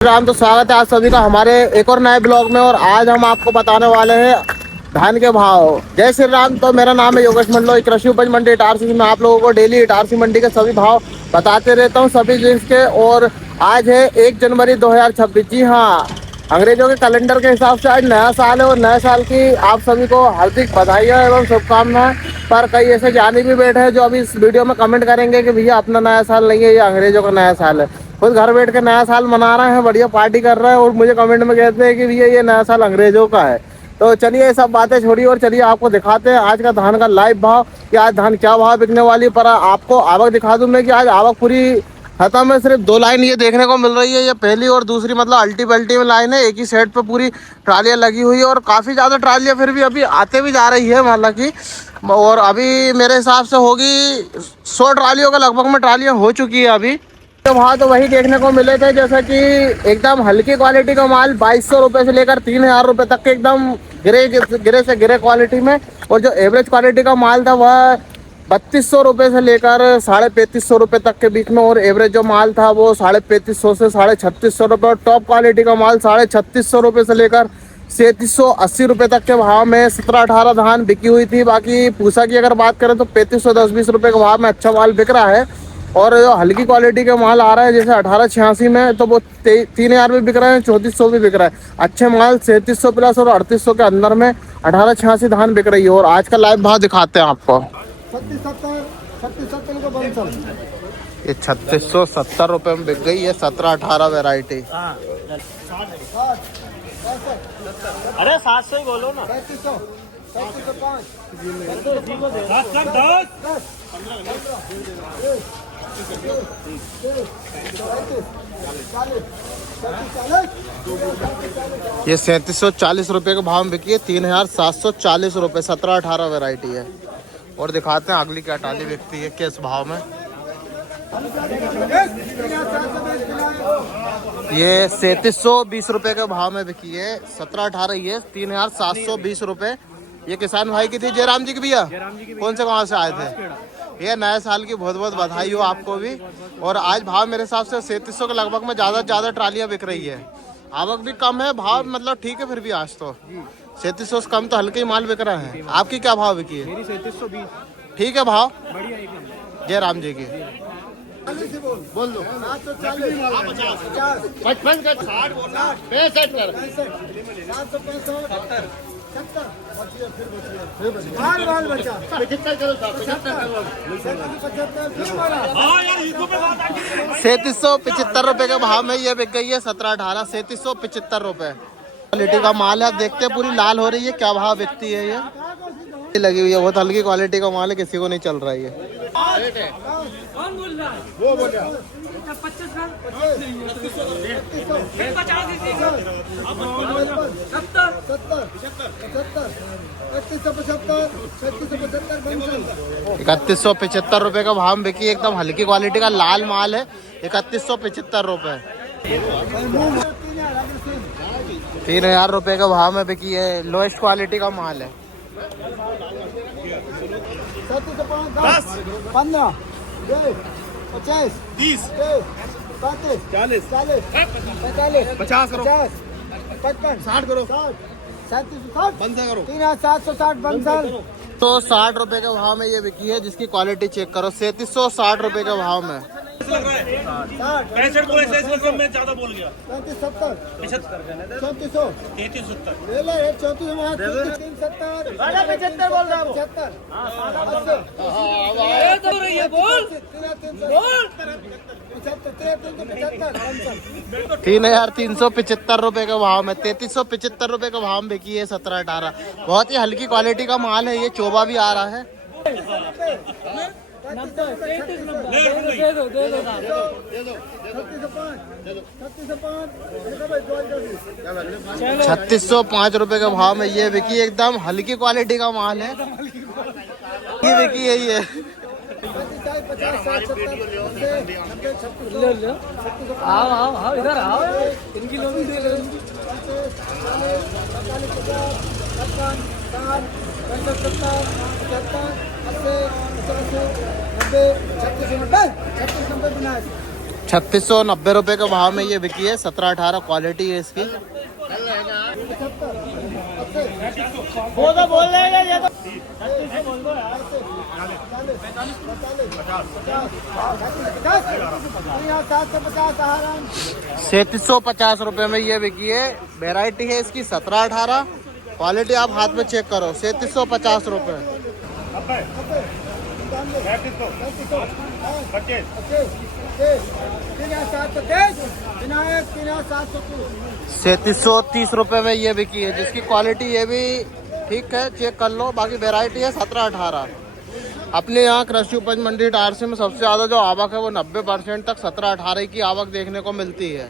राम। तो स्वागत है आप सभी का हमारे एक और नए ब्लॉग में। और आज हम आपको बताने वाले हैं धान के भाव। जय श्री राम। तो मेरा नाम है योगेश मंडलोई, कृषि उपज मंडी इटारसी से मैं आप लोगों को डेली इटारसी मंडी के सभी भाव बताते रहता हूं, सभी जिन्स के। और आज है 1 जनवरी 2026। जी हाँ, अंग्रेजों के कैलेंडर के हिसाब से आज नया साल है और नए साल की आप सभी को हार्दिक बधाइयाँ एवं शुभकामनाएं। पर कई ऐसे जानी भी बैठे हैं जो अभी इस वीडियो में कमेंट करेंगे कि भैया अपना नया साल नहीं है, ये अंग्रेजों का नया साल है। खुद घर बैठ के नया साल मना रहे हैं, बढ़िया पार्टी कर रहे हैं और मुझे कमेंट में कहते हैं कि भैया ये नया साल अंग्रेजों का है। तो चलिए ये सब बातें छोड़िए और चलिए आपको दिखाते हैं आज का धान का लाइव भाव कि आज धान क्या भाव बिकने वाली। पर आपको आवक दिखा दूं मैं कि आज आवक पूरी खत्म है। सिर्फ 2 लाइन ये देखने को मिल रही है, ये पहली और दूसरी, मतलब अल्टी पल्टी में लाइन है। एक ही सेट पे पूरी ट्रालियाँ लगी हुई है और काफ़ी ज़्यादा ट्रालियाँ फिर भी अभी आते भी जा रही है हालांकि। और अभी मेरे हिसाब से होगी 100 ट्रालियों का लगभग में ट्रालियाँ हो चुकी है अभी। तो वहाँ तो वही देखने को मिले थे जैसा कि एकदम हल्की क्वालिटी का माल 2200 रुपये से लेकर 3000 रुपये तक के एकदम गिरे से गिरे क्वालिटी में। और जो एवरेज क्वालिटी का माल था वह 3200 रुपये से लेकर 3550 रुपये तक के बीच में। और एवरेज जो माल था वो 3550 से 3650 रुपये। और टॉप क्वालिटी का माल 3650 रुपये से लेकर 3780 रुपये तक के भाव में 17-18 धान बिकी हुई थी। बाकी पूसा की अगर बात करें तो 3510-20 रुपये के भाव में अच्छा माल बिक रहा है। और जो हल्की क्वालिटी के माल आ रहा है जैसे 1886 में तो वो 3000 भी बिक रहे हैं, 3400 भी बिक रहा है। अच्छे माल 3700 प्लस और 3800 के अंदर में 1886 धान बिक रही है। और आज का लाइव भाव दिखाते हैं आपको। ये 3670 रुपये में बिक गई है 17-18 वेराइटी। अरे 700 ही बोलो ना। ये 3740 रुपये के भाव में बिकी है 3740 रुपये, 17-18 वेराइटी है। और दिखाते हैं अगली क्या टाली बिकती है किस भाव में। ये 3720 रुपये के भाव में बिकी है 17-18, ये 3720 रुपये। ये किसान भाई की थी, जयराम जी की भैया। कौन से गाँव से आए थे? ये नए साल की बहुत बहुत बधाई हो आपको भी। और आज भाव मेरे हिसाब से 3700 के लगभग में ज़्यादा ट्रालियाँ बिक रही है। आवक भी कम है, भाव मतलब ठीक है फिर भी आज तो 3700 से कम तो हल्के ही माल बिक रहे हैं। आपकी क्या भाव बिकी है? मेरी 3720। ठीक है भाव। बढ़िया एकदम। जयराम जी की बोल दो। 55 का 60 बोलना 65 कर 3775 रुपए के भाव में ये बिक गई है 17-18, 3775 रुपए क्वालिटी का माल है। अब देखते हैं पूरी लाल हो रही है क्या भाव बिकती है। ये लगी हुई है, बहुत हल्की क्वालिटी का माल है, किसी को नहीं चल रहा है ये। कौन बोल रहा है? वो बोल रहा है 25 3175 रुपए का भाव में बिकी। एकदम हल्की क्वालिटी का लाल माल है 3175 रुपए। 3000 रुपए का भाव में बिकी है, लोएस्ट क्वालिटी का माल है। 10 15 50 30 35 40 45 50 करो 55 60 करो 37 बंद से करो 3760 बंसल। तो 60 रुपए के भाव में ये बिकी है, जिसकी क्वालिटी चेक करो 3760 रुपए के भाव में। 65 बोले मैं ज्यादा बोल गया। 35 70 3400 33 70 ले ले 34 370 75 बोल रहा हूं 75 बोल 3375 रुपए के भाव में 3375 रुपए के भाव में बिकी है 17-18। बहुत ही हल्की क्वालिटी का माल है, ये चोबा भी आ रहा है। दे दो 3605 रुपए के भाव में ये बिकी, एकदम हल्की क्वालिटी का माल है, ये बिकी है ये। आओ इधर आओ, इनकी लोग भी देख रहे हैं। 50 70 75 80 85 90 96 90 96 90 96 3690 रुपये के भाव में ये बिकी है। 17-18 क्वालिटी है इसकी। वो तो बोल रहे हैं ये तो 36 बोल दो यार। 3750 रुपये में ये बिकी है। वेराइटी है इसकी 17-18। क्वालिटी आप हाथ में चेक करो। 3750 रुपये। 3730 रुपये में ये बिकी है, जिसकी क्वालिटी ये भी ठीक है, चेक कर लो। बाकी वेराइटी है 17-18। अपने यहाँ कृषि उपज मंडी इटारसी में सबसे ज़्यादा जो आवक है वो 90% तक 17-18 की आवक देखने को मिलती है।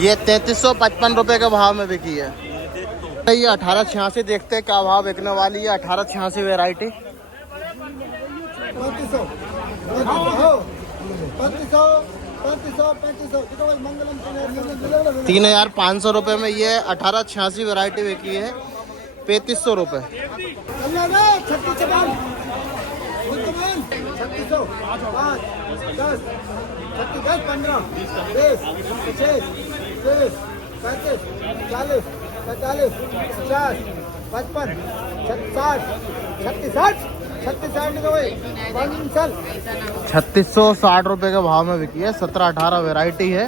ये 3355 रुपये के भाव में बिकी है। ये 1886 देखते हैं क्या भाव बिकने वाली है। 1886 वेराइटी 3500 रुपये में ये 1886 वेराइटी बिकी है। 3500 रुपये। 3660 रुपये के भाव में बिकी है। 17-18 वेराइटी है।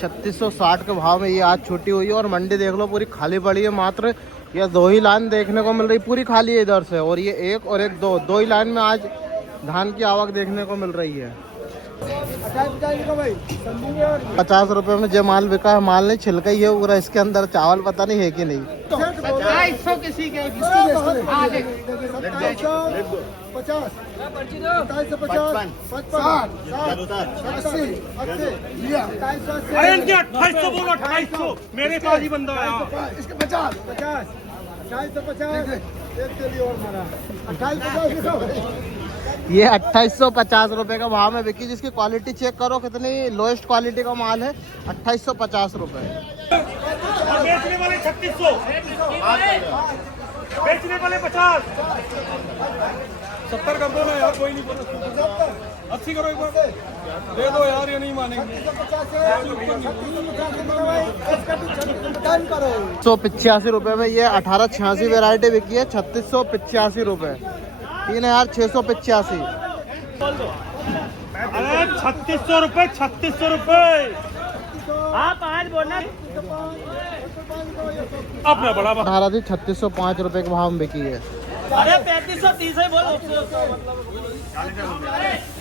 3660 के भाव में ये आज छुट्टी हुई है। और मंडी देख लो पूरी खाली पड़ी है। मात्र ये 2 ही लाइन देखने को मिल रही, पूरी खाली है इधर से। और ये एक और एक दो ही लाइन में आज धान की आवक देखने को मिल रही है। 50 रुपए में जो माल बिका है, माल नहीं छिलका ही है पूरा। इसके अंदर चावल पता नहीं है कि नहीं। 250 किसी के अरे इनके 2800 बोलो, 2800 मेरे पास ही बंदा है। इसके 50 2850 एक के लिए और मारा 2850। ये 2850 रुपये का भाव में बिकी, जिसकी क्वालिटी चेक करो कितनी लोएस्ट क्वालिटी का माल है। 2850 रुपये। बेचने वाले 3600, बेचने वाले 50। 70 कर दो ना यार, कोई नहीं। 80 करो एक बार, दे दो यार, ये नहीं मानेंगे। 185 रुपये में ये 1886 वेराइटी बिकी है। 3685 रुपये। 3685। अरे 3600 रुपये, 3600 रुपये। आप आज बोलना अपना बड़ा 3605 रुपये के भाव में बिकी है। अरे 3530 ही बोलो।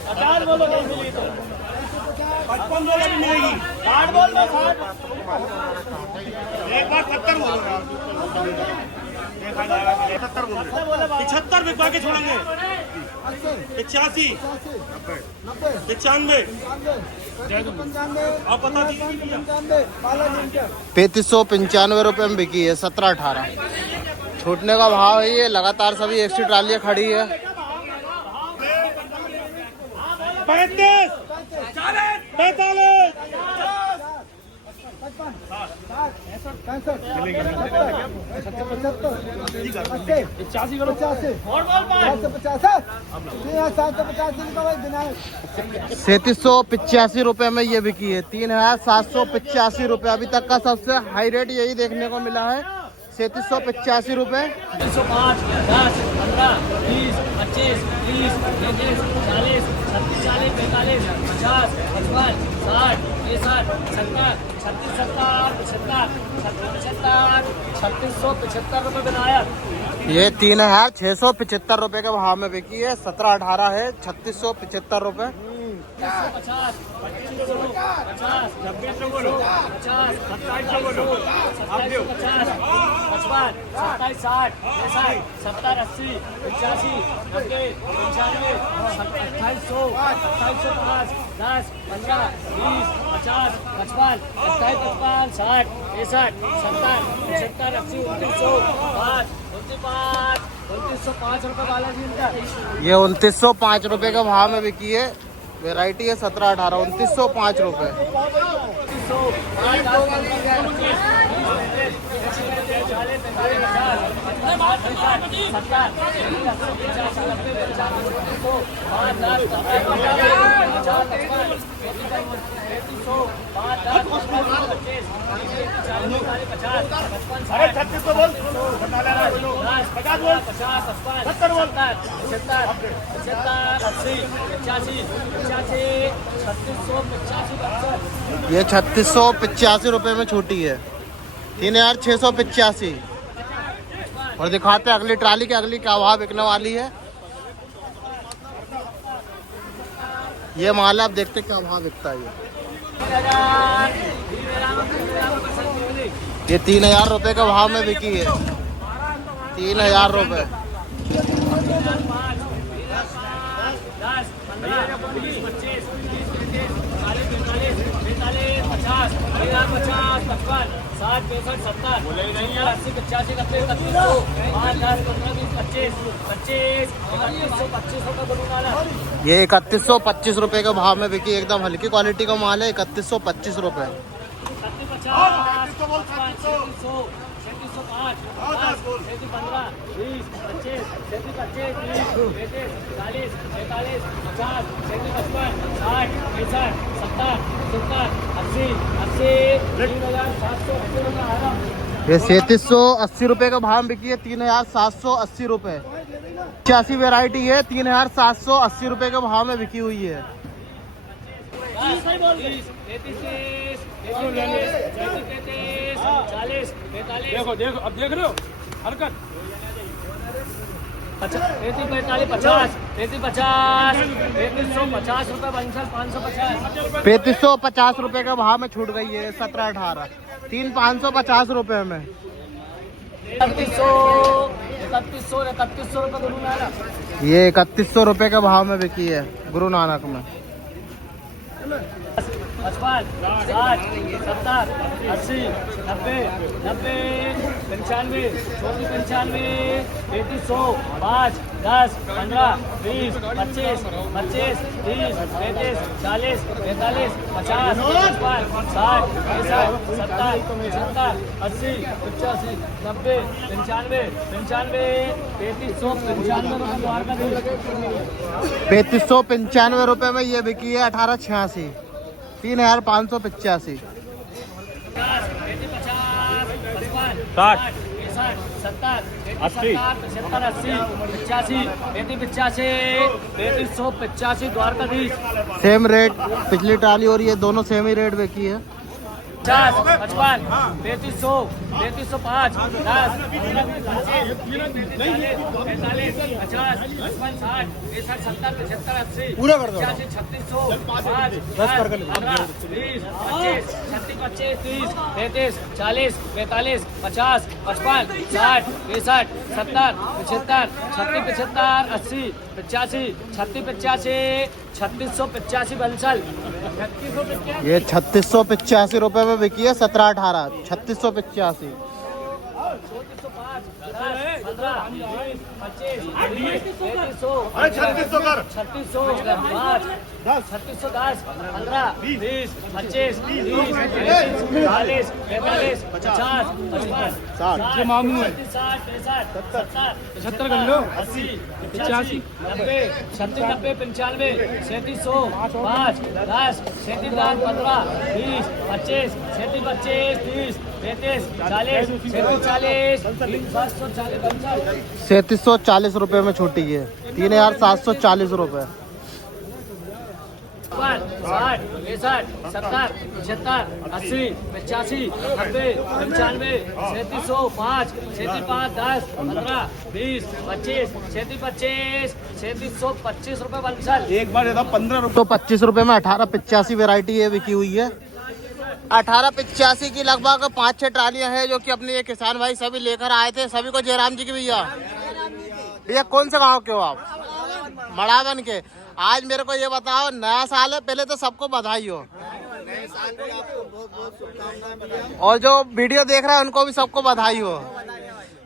50 बोलो। 55 वाला भी मिलेगी। 60 बोल दो। 60 एक बार 70 बोलो यार। 70 बोलो। 75 बिकवा के छोड़ेंगे। 85 95 आप बता दीजिए। 3595 रुपये में बिकी है। 17-18 छूटने का भाव है। ये लगातार सभी एक्स्ट्रा ट्रालियाँ खड़ी है। 35 45 3785 रुपये में ये बिकी है। 3785 रुपये अभी तक का सबसे हाई रेट यही देखने को मिला है। 3785 रुपये। 305, 10, 15, 20, 25, 30, 35, 40, 40, 45, 50, 55, 60, 65, 70, 36, 70, 75, 3675 रुपये विनायक। ये 3675 रुपये के भाव में बिकी है। 17-18 है। 3675 रुपये। 50, 50, 90 बोलो, 50, 27 बोलो, 27, 50, 55, 27, 60, 65, 70, 80, 85, 90, 95, 2800, 2805, 10, 15, 20, 50, 55, 27, 55, 60, 65, 70, 75, 80, 2905, 2905 रुपये वाला जी इनका। ये 2905 रुपये के भाव में बिकी है। वेराइटी है 17-18। 2905 रुपये। 30, अरे 36 बोल 50 बोल 70 बोल 3685 ये 3685 रुपए में छोटी है। 3685। और दिखाते हैं अगली ट्राली के अगली क्या भाव बिकने वाली है। ये माल आप देखते क्या भाव बिकता है। ये 3000 रुपए का भाव में बिकी है। 3000 रुपए। ये 3125 रुपए के भाव में बिकी। एकदम हल्की क्वालिटी का माल है। 3125 रुपए। 3780 रुपए का भाव बिकी है। 3780 रुपए। 85 वेराइटी है। 3780 रुपए के भाव में बिकी हुई है। देखो देखो अब देख रहे हो हरकत। 35 50 35 3350 रुपए बंसल 550 3550 रुपए के भाव में छूट गई है। 17 18 3550 रुपए में। 3100 रुपए गुरु नानक। ये 3100 रुपए के भाव में बिकी है गुरु नानक में। 55 60 70 80 90 90 95 95 3300 5 10 15 20 25 25 30 35 40 45 50 55 60 65 70 75 80 85 90 95 95 3595 रुपए में ये बिकी है। 1886 3585। 60 70 80 3585 द्वारकाधीश। सेम रेट पिछली टाली और ये दोनों सेम ही रेट बिकी है। 50 55 3300 3305 10 पूरा कर दो। 3600 5 10 15 20 25 36 30 35 40 45 50 55 60 65 70 75 76 80 85 86 3685 बंसल। ये 3685 रुपए में बिकी है। 17 18 3685। 3600 कर 3600 5 10 3610 15 20 25 30 40 45 50 55 60 ये मामू है। 60 65 70 75 कर लो। 80 85 90 36 90 95 3700 5 10 37 15 20 25 37 25 30 35 40 3740 रुपए में छोटी है। 3740 रुपए। 60 65 70 75 80 85 90 95 3700 5 37 10 15 20 25 37 3725 रुपए बंसल। एक बार देता 15 रुपए। तो 25 रुपए में 1885 वेराइटी ये बिकी हुई है। 1885 की लगभग 5-6 ट्रालियां हैं जो कि अपने ये किसान भाई सभी लेकर आए थे। सभी को जयराम जी की भैया। भैया कौन से गांव के हो आप? मड़ावन के। आज मेरे को ये बताओ, नया साल है, पहले तो सबको बधाई हो। और जो वीडियो देख रहा है उनको भी सबको बधाई हो।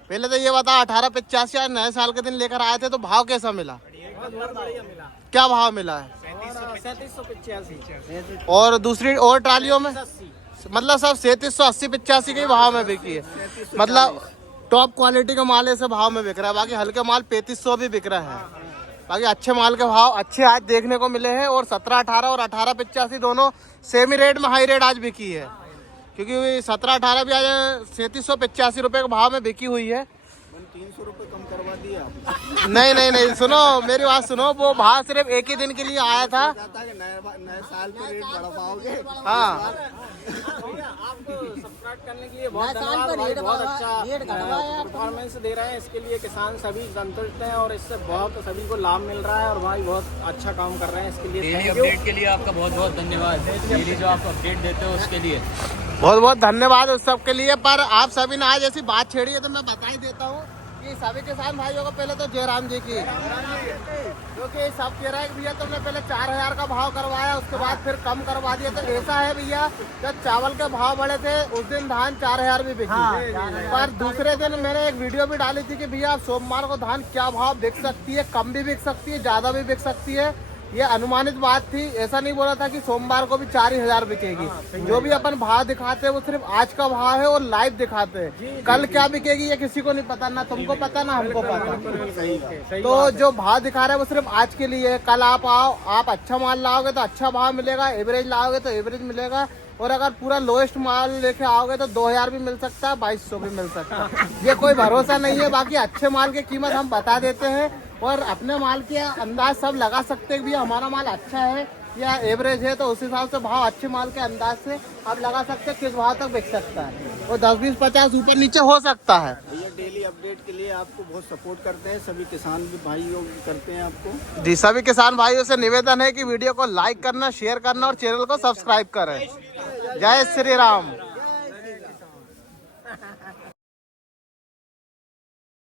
पहले तो ये बताओ 1885 आज नए साल के दिन लेकर आए थे तो भाव कैसा मिला? क्या भाव मिला है? 3785। और दूसरी और ट्रालियों में मतलब सब 3780 85 के भाव में बिकी है। मतलब टॉप क्वालिटी का माल ऐसे भाव में बिक रहा है। बाकी हल्के माल 3500 भी बिक रहा है। बाकी अच्छे माल के भाव अच्छे आज देखने को मिले हैं। और 17-18 और 18-85 दोनों सेम ही रेट में हाई रेट आज बिकी है, क्योंकि 17-18 भी आज 3785 रुपये के भाव में बिकी हुई है। 300 रुपए कम करवा दिया नहीं, सुनो मेरी बात सुनो, वो भाव सिर्फ एक ही दिन के लिए आया था। नए साल पे रेट बढ़ा पाओगे। हाँ, आपको सब्सक्राइब करने के लिए बहुत धन्यवाद भाई, बहुत अच्छा परफॉर्मेंस दे रहे हैं। इसके लिए किसान सभी संतुष्ट हैं और इससे बहुत सभी को लाभ मिल रहा है और भाई बहुत अच्छा काम कर रहे हैं। इसके लिए डेली अपडेट के लिए आपका बहुत बहुत धन्यवाद। डेली जो आप अपडेट देते हो उसके लिए बहुत बहुत धन्यवाद उस सब के लिए। पर आप सभी ने आज ऐसी बात छेड़ी है तो मैं बता ही देता हूँ कि सभी किसान भाइयों को पहले तो जयराम जी की, क्योंकि सब कह रहा है कि भैया तुमने पहले 4000 का भाव करवाया, उसके बाद फिर कम करवा दिया। तो ऐसा है भैया, जब चावल के भाव बढ़े थे उस दिन धान 4000 भी बिकी। पर दूसरे दिन मैंने एक वीडियो भी डाली थी कि भैया सोमवार को धान क्या भाव बिक सकती है, कम भी बिक सकती है, ज्यादा भी बिक सकती है। ये अनुमानित बात थी, ऐसा नहीं बोला था कि सोमवार को भी 4000 बिकेगी। जो भी अपन भाव दिखाते हैं वो सिर्फ आज का भाव है और लाइव दिखाते हैं। कल क्या बिकेगी ये किसी को नहीं पता, ना तुमको पता ना हमको पता। तो जो भाव दिखा रहे हैं वो सिर्फ आज के लिए है। कल आप आओ, आप अच्छा माल लाओगे तो अच्छा भाव मिलेगा, एवरेज लाओगे तो एवरेज मिलेगा। और अगर पूरा लोएस्ट माल लेके आओगे तो 2000 भी मिल सकता है, 2200 भी मिल सकता है। ये कोई भरोसा नहीं है। बाकी अच्छे माल की कीमत हम बता देते हैं और अपने माल के अंदाज सब लगा सकते हैं। भी हमारा माल अच्छा है या एवरेज है, तो उस हिसाब से भाव अच्छे माल के अंदाज से आप लगा सकते हैं किस भाव तक बिक सकता है। और 10-20-50 ऊपर नीचे हो सकता है। भैया डेली अपडेट के लिए आपको बहुत सपोर्ट करते हैं, सभी किसान भी भाइयों करते हैं आपको। जी, सभी किसान भाइयों से निवेदन है कि वीडियो को लाइक करना, शेयर करना और चैनल को सब्सक्राइब करें। जय श्री राम।